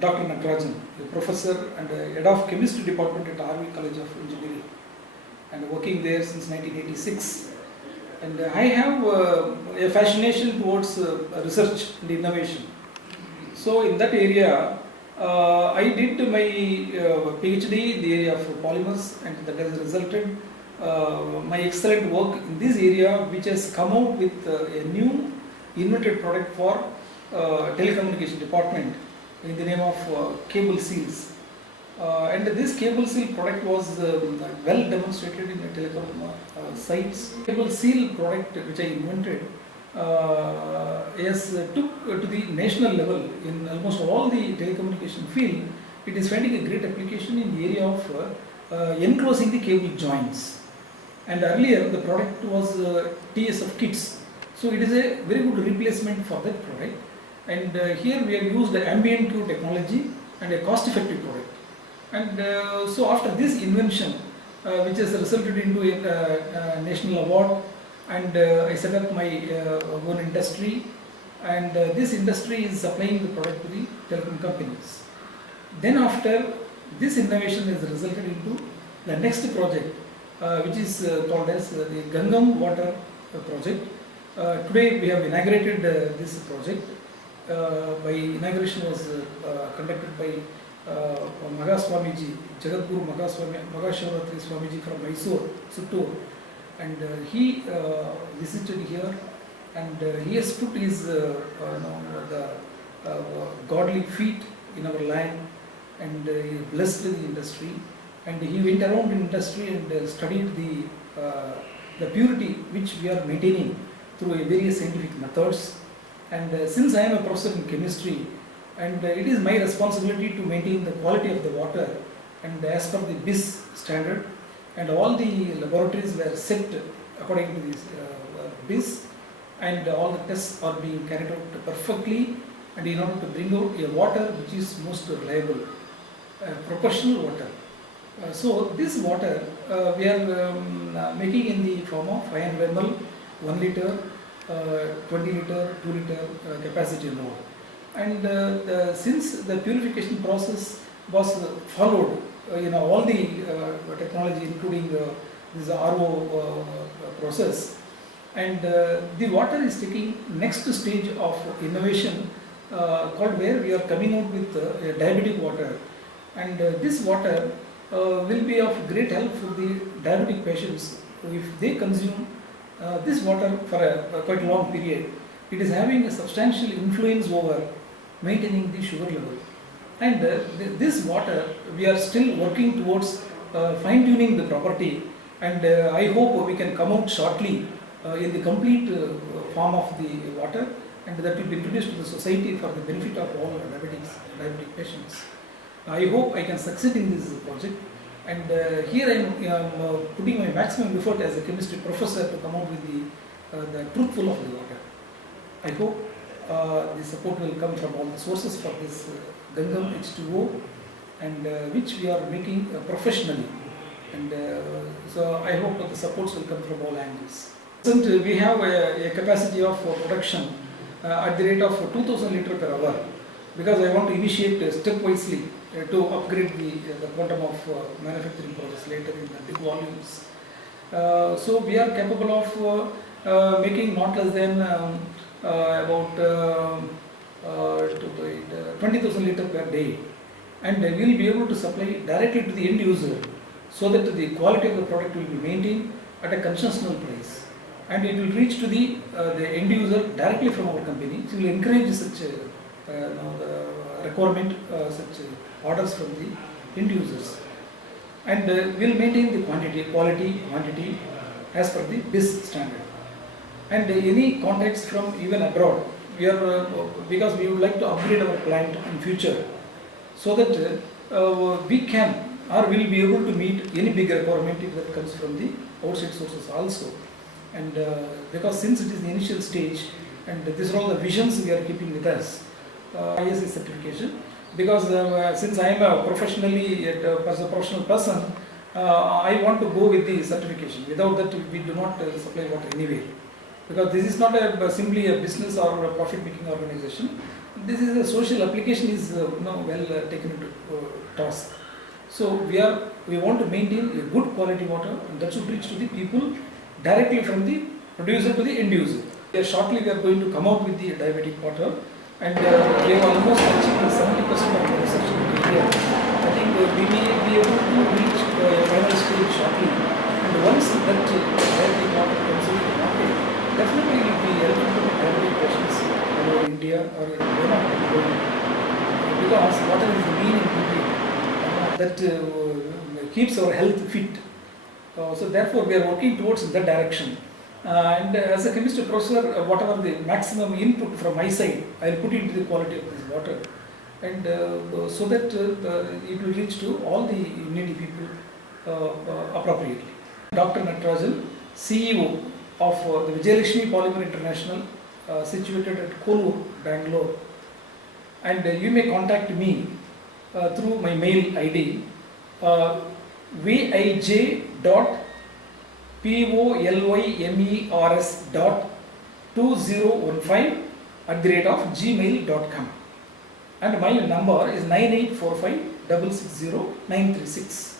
Dr. Natarajan, a professor and head of chemistry department at RV College of Engineering, and working there since 1986. And I have a fascination towards research and innovation. So in that area, I did my PhD in the area of polymers, and that has resulted my excellent work in this area, which has come out with a new innovative product for telecommunication department in the name of cable seals. And this cable seal product was well demonstrated in the telecom sites. Cable seal product which I invented is took to the national level in almost all the telecommunication field. It is finding a great application in the area of enclosing the cable joints. And earlier the product was TSF kits. So it is a very good replacement for that product. And here we have used the ambient Q technology and a cost-effective product. And so after this invention, which has resulted into a national award, and I set up my own industry, and this industry is supplying the product to the telecom companies. Then after this innovation has resulted into the next project, which is called as the Gangam Water project. Today we have inaugurated this project. By inauguration was conducted by Magaswamiji, Jagadguru Magashivaratri Swamiji from Mysore, Suttur, and he visited here, and he has put his the godly feet in our land, and he blessed the industry, and he went around in industry and studied the purity which we are maintaining through various scientific methods. And since I am a professor in chemistry, and it is my responsibility to maintain the quality of the water, and as per the BIS standard, and all the laboratories were set according to this BIS, and all the tests are being carried out perfectly, and in order to bring out a water which is most reliable, proportional water. So this water we are making in the form of 500 ml, 1 liter, 20 liter, 2 liter capacity load. And since the purification process was followed in all the technology, including this RO process, and the water is taking next stage of innovation called where we are coming out with diabetic water, and this water will be of great help for the diabetic patients if they consume this water for a quite long period. It is having a substantial influence over maintaining the sugar level. And this water, we are still working towards fine-tuning the property, and I hope we can come out shortly in the complete form of the water, and that will be introduced to the society for the benefit of all diabetic patients. I hope I can succeed in this project. And here I am putting my maximum effort as a chemistry professor to come out with the truthful of the water. I hope the support will come from all the sources for this Gangam H2O, and which we are making professionally. And so I hope that the supports will come from all angles. Since we have a capacity of production at the rate of 2000 litres per hour, because I want to initiate stepwisely to upgrade the quantum of manufacturing process later in the big volumes. So we are capable of making not less than about 20,000 litres per day, and we will be able to supply directly to the end user, so that the quality of the product will be maintained at a concessional price, and it will reach to the end user directly from our company. It will encourage such the requirement, such orders from the end users. and we'll maintain the quality, quantity as per the BIS standard. And any contacts from even abroad, we are because we would like to upgrade our plant in future, so that we can or will be able to meet any big requirement if that comes from the outside sources also. And because since it is the initial stage, and these are all the visions we are keeping with us, ISA certification, because since I am a professionally as a professional person, I want to go with the certification. Without that, we do not supply water anywhere, because this is not simply a business or a profit making organization. This is a social application is well taken into task. So we want to maintain a good quality water, and that should reach to the people directly from the producer to the end user. Shortly we are going to come out with the diabetic water, and we have almost achieved 70% of the research in the area. I think we may be able to reach a final stage shortly, and once that diabetic water comes into the market, definitely it will be helpful to the diabetic patients all over India or not globally, because water is the main ingredient that keeps our health fit. So therefore we are working towards that direction. And as a chemistry professor, whatever the maximum input from my side, I will put into the quality of this water, and so that it will reach to all the needy people appropriately. Dr. Natarajan, CEO of the Vijayalakshmi Polymer International, situated at Kolur, Bangalore, and you may contact me through my mail ID, vij.pymers.2015@gmail.com, and my number is 9845 660 936.